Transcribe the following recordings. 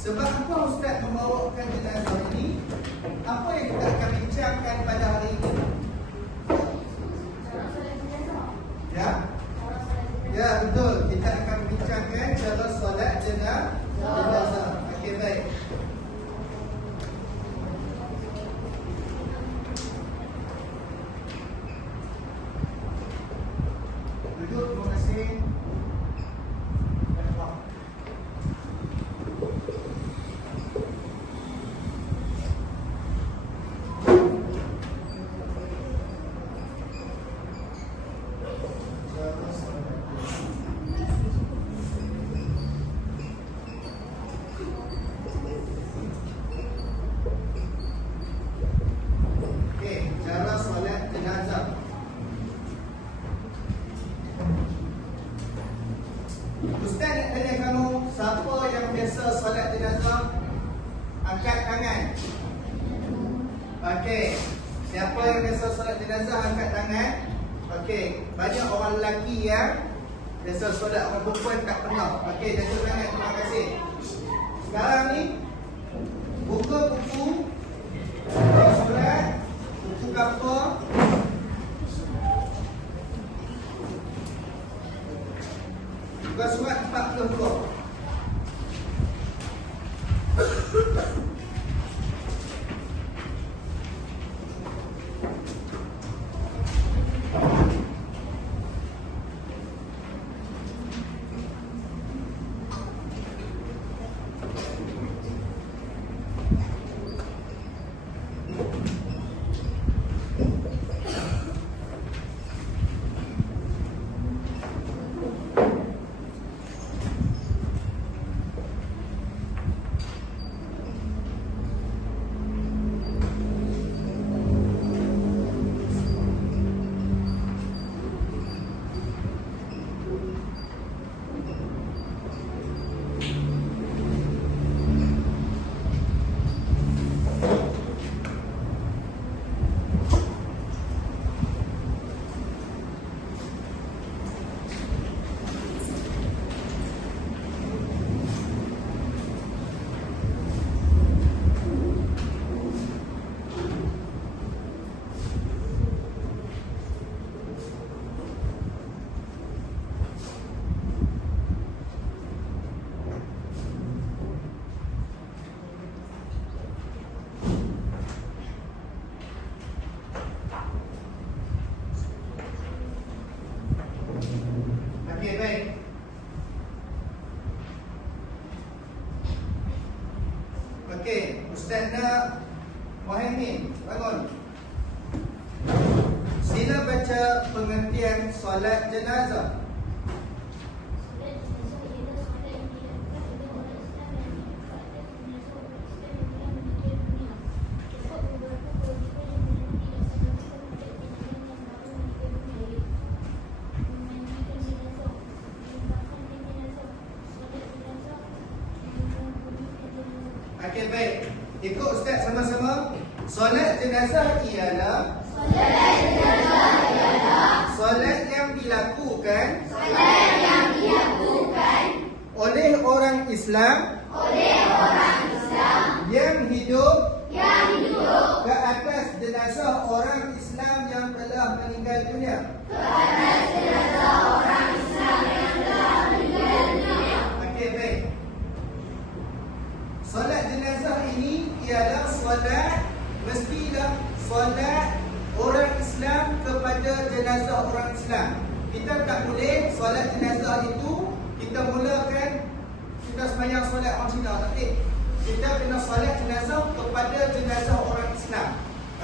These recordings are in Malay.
Sebab apa Ustaz membawakan jenazah ini? Apa yang kita akan bincangkan pada hari ini? Ya? Ya, betul. Kita akan bincangkan cara solat jenazah. Okey, baik. Duduk, terima kasih. Ustaz nak tanya kamu, siapa yang biasa solat jenazah? Angkat tangan. Okey. Siapa yang biasa solat jenazah angkat tangan? Okey. Banyak orang lelaki yang biasa solat, orang perempuan tak pernah. Okey, jatuh tangan. Terima kasih. Sekarang ni buka buku solat, buku kapal. Buka surat 42. Okey, baik. Okey, Ustaz nak Muhaimin, bangun. Sila baca pengertian solat jenazah. Okey, baik. Ikut Ustaz sama-sama. Solat jenazah ialah solat yang dilakukan oleh orang Islam yang hidup ke atas jenazah orang Islam yang telah meninggal dunia. Okey, baik. Solat jenazah ini ialah solat, mestilah solat orang Islam kepada jenazah orang Islam. Kita tak boleh solat jenazah itu kita mulakan kita sembahyang solat orang Cina, tak boleh. Kita kena solat jenazah kepada jenazah orang Islam.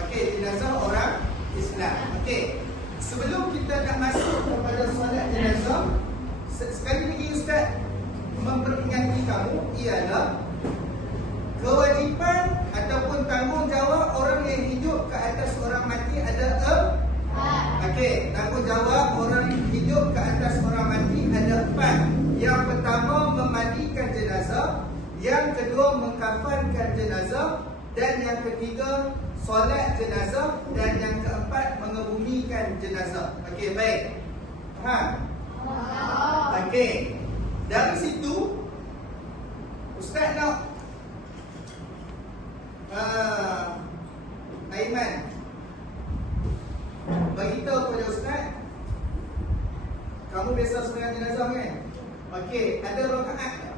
Okey, jenazah orang Islam. Okey. Sebelum kita nak masuk kepada solat jenazah, sekali lagi Ustaz memperingatkan kamu ialah kewajipan ataupun tanggungjawab orang yang hidup ke atas orang mati ada okey, tanggungjawab orang yang hidup ke atas orang mati ada 4. Yang pertama memandikan jenazah, yang kedua mengkafankan jenazah, dan yang ketiga solat jenazah, dan yang keempat mengebumikan jenazah. Okey, baik. Okey. Dari situ Ustaz nak biasa solat jenazah kan? Okey, ada rakaat tak?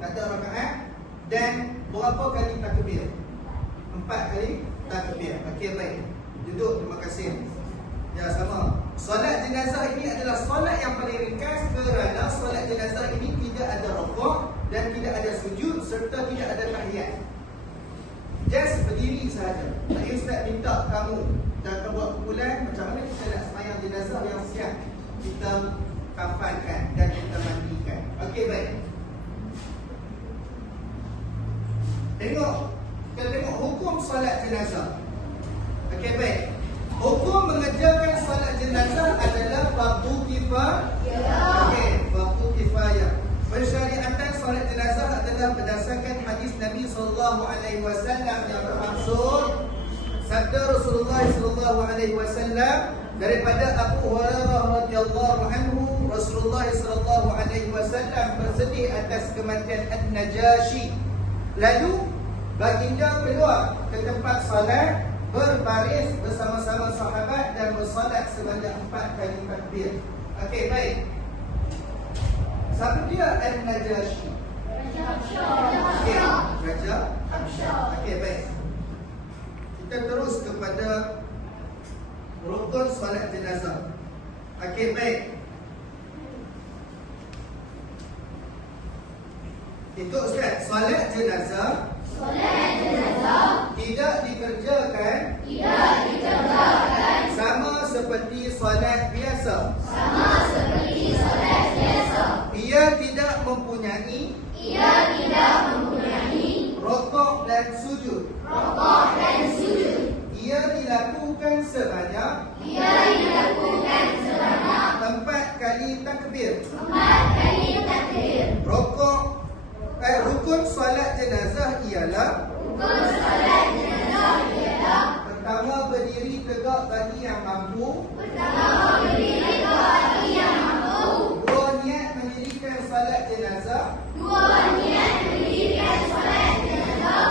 Tak ada rakaat. Dan berapa kali takbir? 4 kali takbir. Okey, baik. Duduk, terima kasih. Ya, sama. Solat jenazah ini adalah solat yang paling ringkas kerana solat jenazah ini tidak ada rukuk dan tidak ada sujud serta tidak ada tahiyat. Just berdiri sahaja. Tadi Ustaz minta kamu dan kamu buat kumpulan macam mana kita nak sembahyang jenazah yang siap. Kita kafankan dan kita mandikan. Okey, baik. Kita tengok hukum solat jenazah. Okey, baik. Hukum mengerjakan solat jenazah adalah fardu kifayah. Okey, fardu kifayah. Pensyariatan solat jenazah adalah berdasarkan hadis Nabi SAW yang bermaksud sabda Rasulullah SAW daripada Abu Hurairah radhiyallahu anhu. Rasulullah SAW bersedih atas kematian An-Najashi. Lalu baginda keluar ke tempat solat, berbaris bersama-sama sahabat dan bersolat sebanyak 4 kali takbir. Okey, baik. Siapa dia An-Najashi? Okey, Raja Habsyah. Okey, baik. Kita terus kepada rukun solat jenazah. Okey, baik. Itu Ustaz, solat jenazah tidak dikerjakan sama seperti solat biasa. Ia tidak mempunyai rukuk dan sujud. Ia dilakukan sebanyak 4 kali takbir. Rukun solat jenazah ialah pertama, berdiri tegak bagi yang mampu. Dua, niat mendirikan solat jenazah.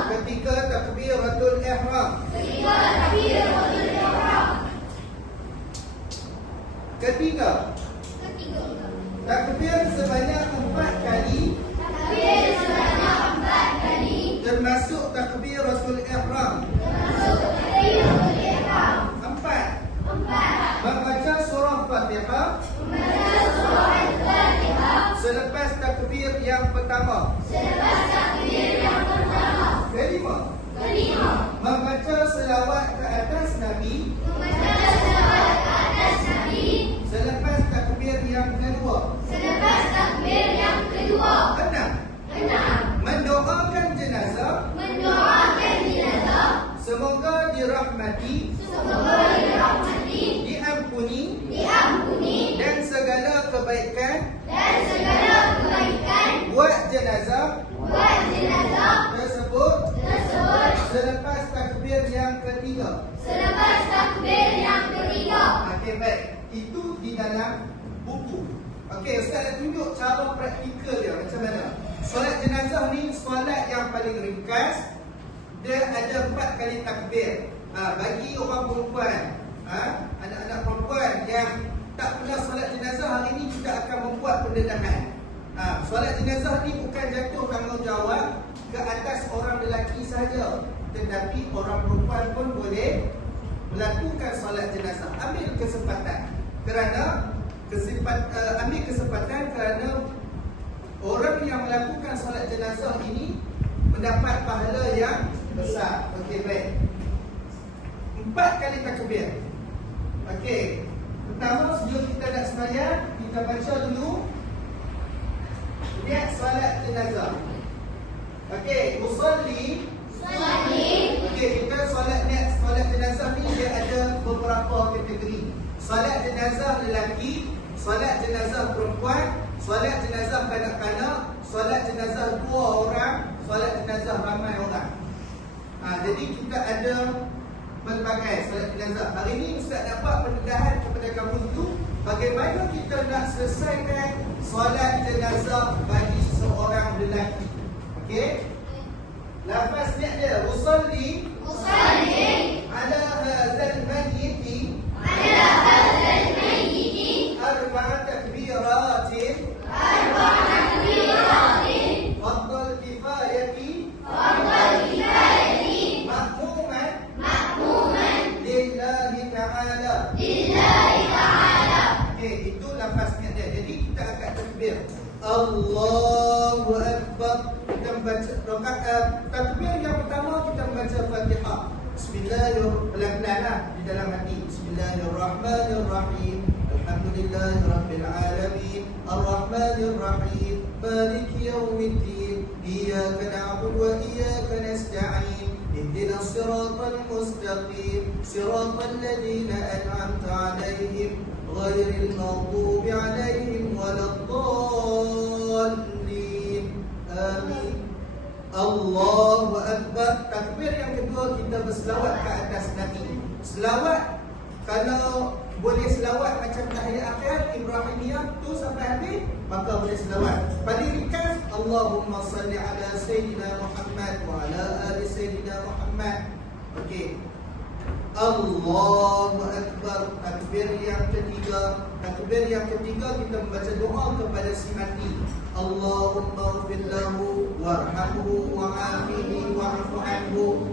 Ketiga, takbiratul ihram. Ketiga, takbir sebanyak 4 kali. Termasuk takbiratul ihram. 4. Membaca surah Fatihah selepas takbir yang pertama. Kelima, membaca selawat ke atas Nabi selepas takbir yang kedua. 6. Mendoakan jenazah semoga dirahmati, diampuni dan segala kebaikan buat jenazah tersebut selepas takbir yang ketiga. Okey, baik. Itu di dalam buku. Okey, Ustaz nak tunjuk cara praktikal dia macam mana. Solat jenazah ni solat yang paling ringkas. Dia ada 4 kali takbir. Bagi orang perempuan, anak-anak perempuan yang tak pernah solat jenazah, hari ini kita akan membuat pendedahan. Solat jenazah ni bukan jatuh tanggungjawab ke atas orang lelaki sahaja, tetapi orang perempuan pun boleh melakukan solat jenazah. Ambil kesempatan kerana orang yang melakukan solat jenazah ini mendapat pahala yang besar. Okey, baik. 4 kali takbir. Okey. Pertama, sebelum kita nak sembahyang, kita baca dulu niat solat jenazah. Okey, musalli. Okey, kita niat solat jenazah ni dia ada beberapa kategori. Solat jenazah lelaki, solat jenazah perempuan, solat jenazah kanak-kanak, solat jenazah 2 orang, solat jenazah ramai orang. Jadi kita ada pelbagai solat jenazah. Hari ini Ustaz dapat pendedahan kepada kamu itu bagaimana kita nak selesaikan solat jenazah bagi seorang lelaki. Okey? Lafaz niat dia usalli ala hadzal mayyiti Okey, itu lafaznya dia. Jadi kita akan takbir. Allahu Akbar. Kita membaca takbir yang pertama kita membaca Fatihah. Bismillahirrahmanirrahim. Pelan-pelan di dalam hati. Bismillahirrahmanirrahim. Alhamdulillahirabbil alamin. Arrahmanirrahim. Maliki yaumiddin. Iyyaka na'budu wa iyyaka nasta'in. Ihdinas siratal mustaqim. Siratal ladzina an'amta 'alaihim ghairil maghdubi 'alaihim waladdallin. Amin. Allahu Akbar. Takbir yang kedua kita berselawat ke atas Nabi. Selawat, kalau boleh selawat macam tahiyat akhir Ibrahimiyah tu sampai habis, maka boleh selawat. Paling ringkas, Allahumma salli ala Sayyidina Muhammad wa ala ali Sayyidina Muhammad. Okey. Allahu Akbar. Takbir yang ketiga. Takbir yang ketiga kita membaca doa kepada si mati. Allahumma ighfir lahu warhamhu wa'afihi wa'fu anhu.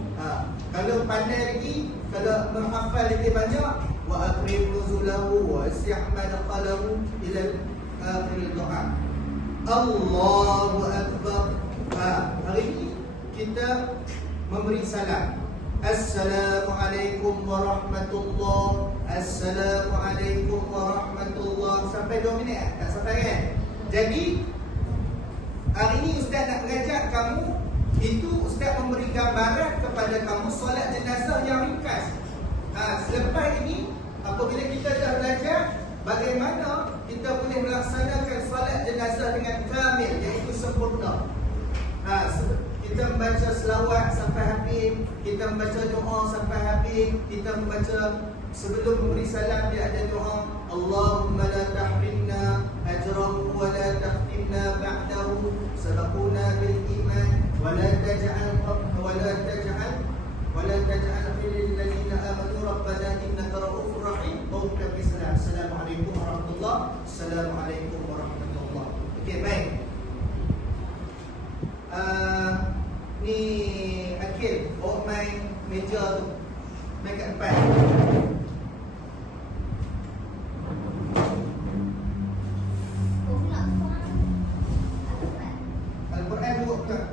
Kalau pandai lagi, kalau menghafal lagi banyak, wa akrim nuzulahu wa asih madkhalahu ila akhir doa. Allahu Akbar. Hari ini kita memberi salam. Assalamualaikum warahmatullahi. Assalamualaikum warahmatullahi. Sampai 2 minit tak sampai kan? Jadi hari ini Ustaz nak mengajak kamu, itu Ustaz memberi gambaran kepada kamu solat jenazah yang ringkas. Selepas ini, apabila kita dah belajar bagaimana kita boleh melaksanakan solat jenazah dengan kamil, iaitu sempurna. Kita membaca selawat sampai habis, kita membaca doa sampai habis, kita membaca sebelum memberi salam dia ada doa, Allahumma la tahrimna ajrahu wa la tahtimna ba'dahu, sabaquna bil iman wa la taj'al fil ladzina amanu rabbana innaka ra'ufur rahim. Assalamualaikum warahmatullahi. Assalamualaikum warahmatullahi. Okey, baik. Ni Akil, bawa main meja tu, main kat depan. Al-Quran duduk buka.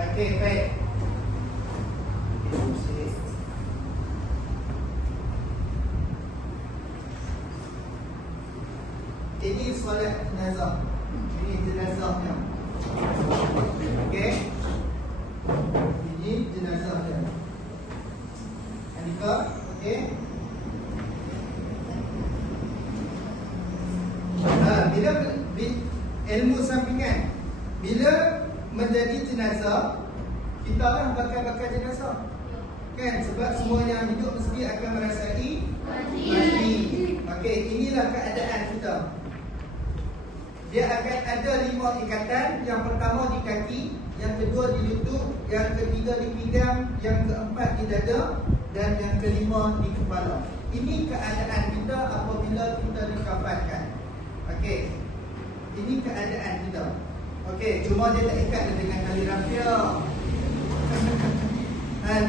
Okey, baik. Ini solat jenazah. Ini jenazahnya. Okey. Ini jenazahnya. Anika, okey. Bila ilmu sampingan, bila menjadi jenazah, kita lah bakal jenazah. Kan? Sebab semua yang hidup mesti akan merasai mati. Okey, inilah keadaan kita. Dia akan ada 5 ikatan. Yang pertama di kaki, yang kedua di lutut, yang ketiga di pinggang, yang keempat di dada, dan yang kelima di kepala. Ini keadaan kita apabila kita dikafankan. Okey. Ini keadaan kita. Okey, cuma dia tak ikat dengan tali rafia.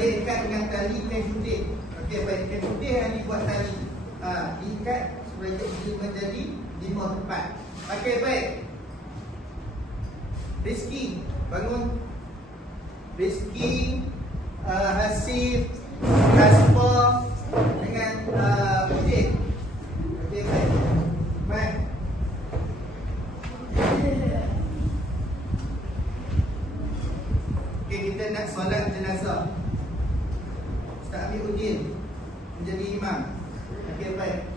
Dia ikat dengan tali kain putih. Okey, baik, kain putih yang dibuat tali. Diikat supaya dia menjadi 5 tempat. Okey, baik. Rizki, bangun. Rizki, Hasif, Kaspa dengan Putih. Okey, baik. Baik. Okey, kita nak solat jenazah. Ustaz Abi Udin menjadi imam. Okey, baik.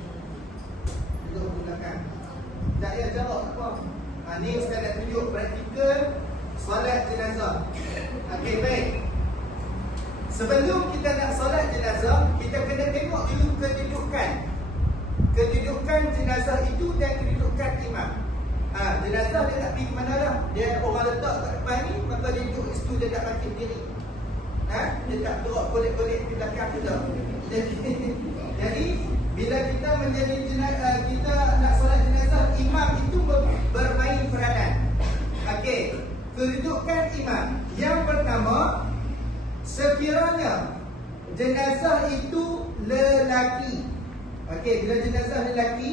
Duduk di belakang. Tak payah jawab apa. Ni Ustaz nak tunjuk praktikal solat jenazah. Okey, baik. Sebelum kita nak solat jenazah, kita kena tengok dulu kedudukan. Kedudukan jenazah itu dan kedudukan imam. Jenazah dia nak pergi ke mana dah? Dia orang letak kat depan ni, maka dia duduk di situ, dia tak bangkit diri. Dia tak teruk golek-golek di belakang kita. Jadi bila kita menjadi jenazah, kita nak solat jenazah, imam itu bermain peranan. Okey. kedudukan imam. Yang pertama, sekiranya jenazah itu lelaki. Okey, bila jenazah lelaki,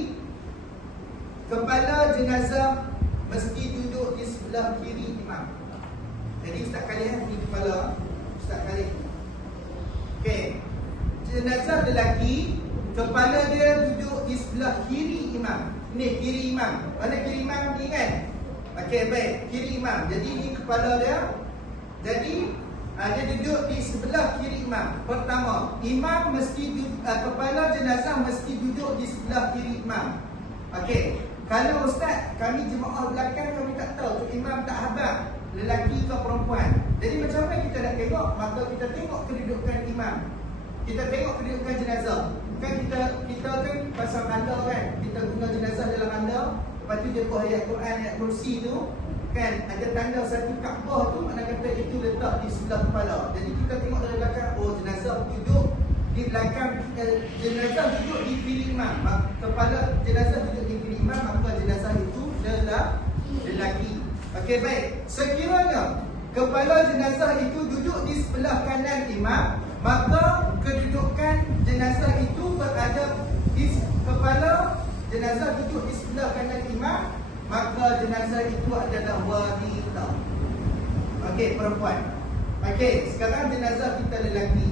kepala jenazah mesti duduk di sebelah kiri imam. Jadi Ustaz Khalid ni kepala Ustaz Khalid. Okey, jenazah lelaki, kepala dia duduk di sebelah kiri imam. Ni kiri imam. Mana kiri imam ni kan? Okey, baik, kiri imam. Jadi ni kepala dia. Jadi dia duduk di sebelah kiri imam. Pertama, imam mesti kepala jenazah mesti duduk di sebelah kiri imam. Okey, kalau ustaz, kami jemaah belakang, kami tak tahu tu imam tak habaq, lelaki ke perempuan. Jadi macam mana kita nak tengok? Maka kita tengok kedudukan imam. Kita tengok kedudukan jenazah. Kan kita kan pasal randa kan, kita guna jenazah dalam randa. Lepas tu dia buat ayat Quran, ayat kursi tu kan, ada tanda satu Kaabah tu, mana kata itu letak di sebelah kepala. Jadi kita tengok dari belakang, oh jenazah duduk di belakang, jenazah duduk di kiri imam. Kepala jenazah duduk di kiri imam, maka jenazah itu lelaki. Okey, baik. Sekiranya kepala jenazah itu duduk di sebelah kanan imam, maka kedudukan jenazah itu berada di kepala jenazah duduk di sebelah kanan imam, maka jenazah itu adalah wanita. Okey, perempuan. Okey, sekarang jenazah kita lelaki.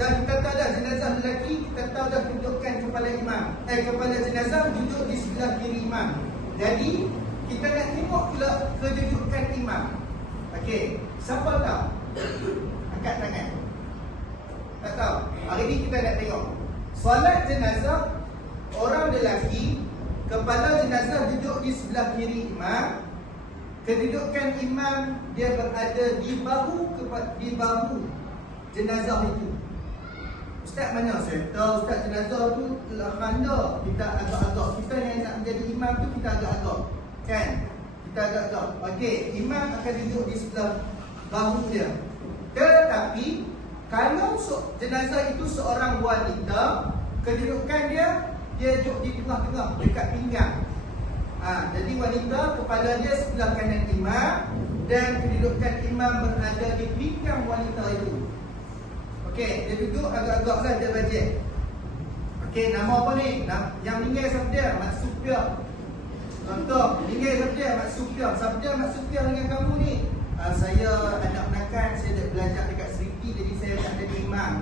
Dan kita tahu dah jenazah lelaki, kita tahu dah kedudukan kepala imam. Kepala jenazah duduk di sebelah kiri imam. Jadi kita nak tengok pula kedudukan imam. Okey, siapa tahu? Angkat tangan. Tak tahu. Hari ni kita nak tengok solat jenazah orang lelaki, kepala jenazah duduk di sebelah kiri imam. Kedudukan imam dia berada di bahu jenazah itu. Ustaz mana? Saya tahu ustaz jenazah tu khanda. Kita agak-agak, kita yang nak menjadi imam tu kita agak-agak. Kan? Kita agak-agak. Okey, imam akan duduk di sebelah bahu dia. Tetapi kalau jenazah itu seorang wanita, kedudukan dia duduk di tengah-tengah dekat pinggang. Jadi wanita, kepala dia sebelah kanan imam dan kedudukan imam berada di pinggang wanita itu. Okey, dia duduk agak-agak lah dia bajet. Okey, nama apa ni? Yang meninggal siapa dia? Mak Supiah. Contoh, meninggal siapa dia? Mak Supiah. Siapa dia Mak Supiah dengan kamu ni? Saya anak menakan, saya dah belajar dekat Seriti, jadi saya tak jadi imam.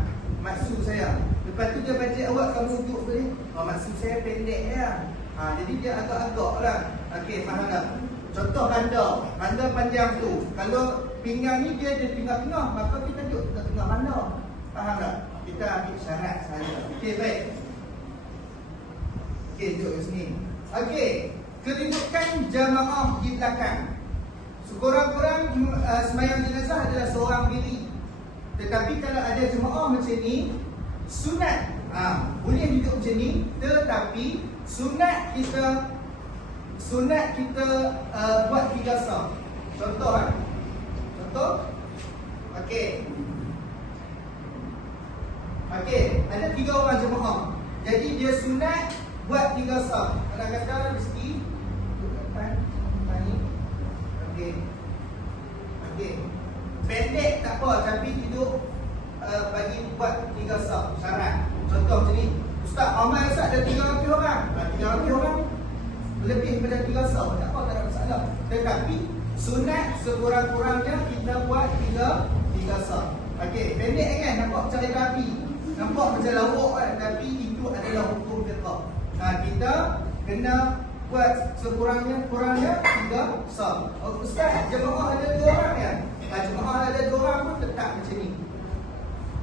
Maksud saya. Lepas tu dia bajet awak, kamu duduk boleh? Maksud saya pendek ya. Jadi dia agak-agak lah. Okey, faham tak? Contoh randa panjang tu. Kalau pinggang ni dia di tengah-tengah, maka kita duduk tengah randa. Faham tak? Kita ambil syarat sahaja. Okey, baik. Okey, duduk kat sini. Okey, kedudukan jamaah di belakang. Sekurang-kurang sembahyang jenazah adalah seorang diri. Tetapi kalau ada jemaah macam ni, sunat boleh duduk macam ni. Tetapi sunat kita buat 3 saf. Contoh Okey, ada 3 orang jemaah. Jadi dia sunat buat 3 saf. Kadang-kadang mesti duduk depan ni. Okey. Pendek tak apa, tapi duduk bagi buat 3 saf syarat. Contoh macam ni. Ustaz, ramai Ustaz ada 300 orang. 300 orang lebih daripada 3 saf. Tak apa, tak ada masalah. Tetapi sunat sekurang-kurangnya kita buat 3 saf. Okey, pendek kan? Nampak macam rapi. Nampak macam lawak kan? Tapi itu adalah hukum fiqh. Kita kena buat sekurangnya 3 saf. Ustaz, jemaah ada 2 orang ya? Jemaah ada 2 orang pun tetap macam ni.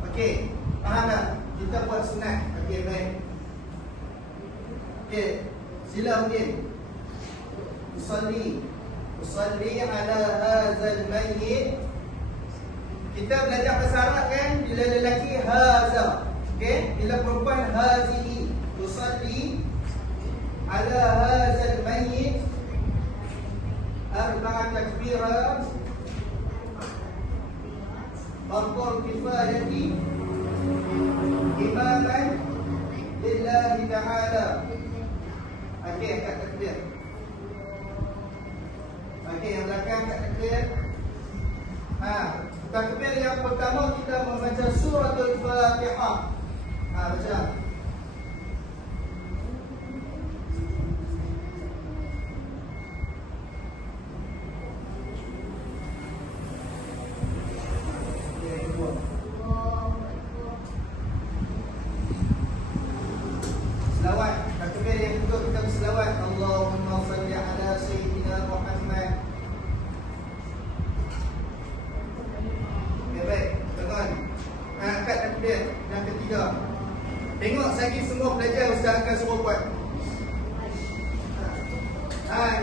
Okey, faham tak? Kita buat sunat. Okey, baik. Okey, sila mungkin. Usalli ala hadzal mayyit. Kita belajar bahasa Arab kan? Bila lelaki hadza. Okey, bila perempuan hazihi. Usalli ala hadzal mayyit 4 takbirat. Fardhu kifayati imaman lillahi ta'ala. Okey, angkat takbir. Okey, yang belakang kat takbir. Takbir yang pertama kita membaca surah Al-Fatihah. Baca. Selawat. Takbir yang kedua kita berselawat. Allahumma salli ala Sayyidina Muhammad. Okay, baik. Teman. Angkat takbir yang ketiga. Tengok saya semua pelajar Ustaz akan suruh buat.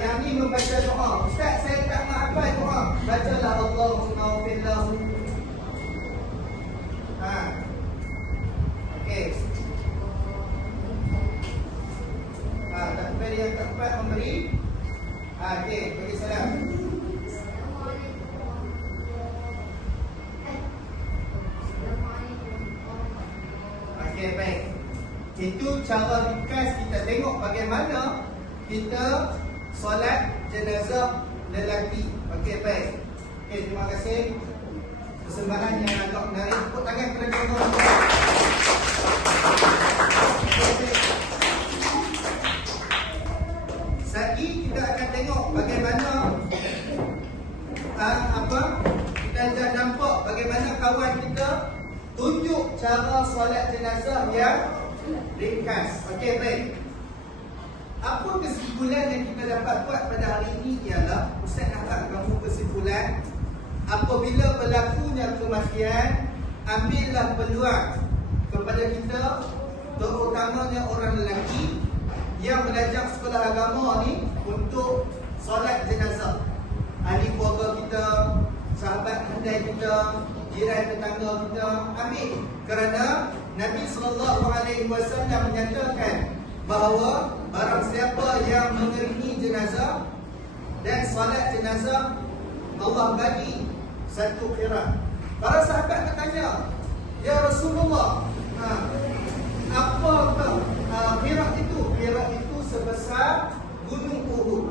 Yang ni membaca doa. Ustaz saya tak hafal doa. Bacalah Allahumma ighfir lahu. Okey. Takbir yang keempat memberi. Okey, bagi salam. Okey, baik. Itu cara ringkas kita tengok bagaimana kita solat jenazah lelaki. Okey, baik. Okey, terima kasih. Persembahan yang agak menarik. Tepuk tangan kepada tuan-tuan. Lagi kita akan tengok bagaimana kita dah nampak bagaimana kawan kita tunjuk cara solat jenazah yang ringkas. Okey, baik. Apa kesimpulan yang kita dapat buat pada hari ini ialah Ustaz nak kamu kesimpulan apabila berlakunya kematian, ambillah peluang kepada kita, terutamanya orang lelaki yang belajar sekolah agama ni untuk solat jenazah. Ahli keluarga kita, sahabat handai kita, jiran tetangga kita, ambil. Kerana Nabi SAW menyatakan bahawa barang siapa yang mengiringi jenazah dan solat jenazah, Allah bagi satu khairat. Para sahabat bertanya, ya Rasulullah, apakah khairat itu? Khairat itu sebesar gunung Uhud.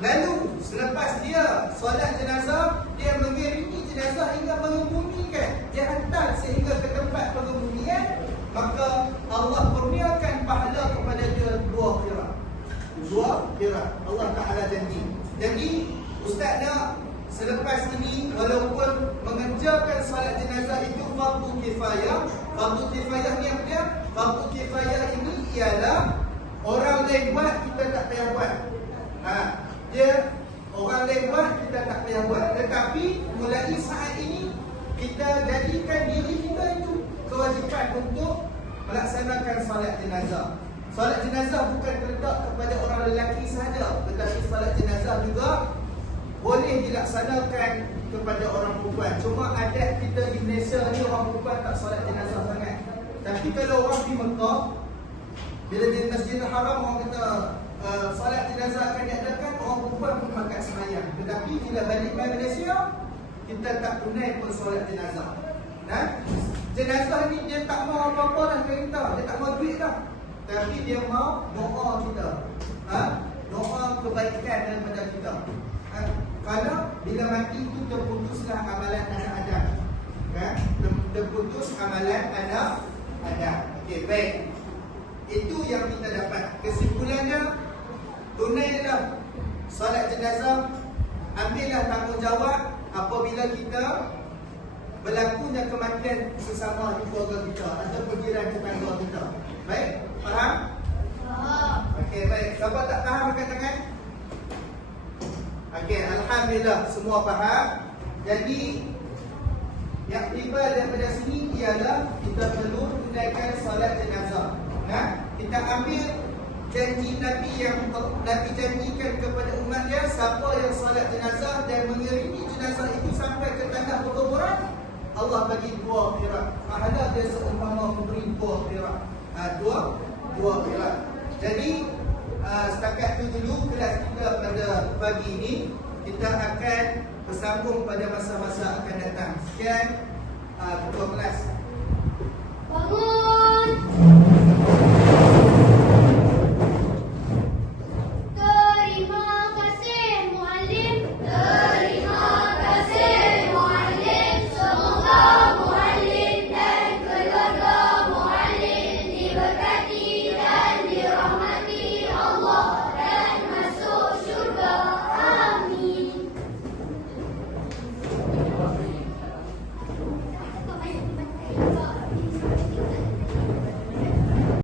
Lalu selepas dia solat jenazah, dia mengiringi jenazah hingga mengebumikan, dia hantar sehingga ke tempat pengebumian, maka Allah kurniakan pahala kepada dia dua khairat. Dua khairat Allah Ta'ala janji. Jadi Ustaz nak selepas ini, walaupun mengerjakan solat jenazah itu fardu kifayah. Fardu kifayah ni apa dia? Fardu kifayah ini ialah orang lain buat, kita tak payah buat. Dia orang lain buat, kita tak payah buat. Tetapi mulai saat ini kita jadikan diri kita itu kewajipan untuk melaksanakan solat jenazah. Solat jenazah bukan terletak kepada orang lelaki sahaja, tetapi solat jenazah juga boleh dilaksanakan kepada orang perempuan. Cuma adat kita di Malaysia ni orang perempuan tak solat jenazah sangat. Tapi kalau orang di Mekah, bila di Masjidil Haram orang kata solat jenazah akan diadakan, orang perempuan pun makan sembahyang. Tetapi bila balik ke Malaysia, kita tak tunai pun solat jenazah. Jenazah ni dia tak mau apa-apa dah dengan kita, dia tak mau duit dah. Tapi dia mau doa kita. Doa kebaikan daripada kita. Kerana bila mati itu terputuslah amalan anak Adam. Terputus amalan anak Adam. Okey, baik. Itu yang kita dapat. Kesimpulannya, tunailah solat jenazah, ambillah tanggungjawab apabila kita berlakunya kematian sesama di keluarga kita atau jiran tetangga kita. Baik? Faham? Faham. Okey, baik. Siapa tak faham angkat tangan? Okey, alhamdulillah semua faham. Jadi yang tiba daripada sini ialah kita perlu tunaikan solat jenazah. Kita ambil janji Nabi yang Nabi janjikan kepada umatnya, siapa yang solat jenazah dan mengiringi jenazah itu sampai ke tanah perkuburan, Allah bagi dua khairat. Pahala dia seumpama memberi dua khairat. Dua khairat. Jadi setakat itu dulu kelas kita pada pagi ini. Kita akan bersambung pada masa-masa akan datang. Sekian ketua kelas.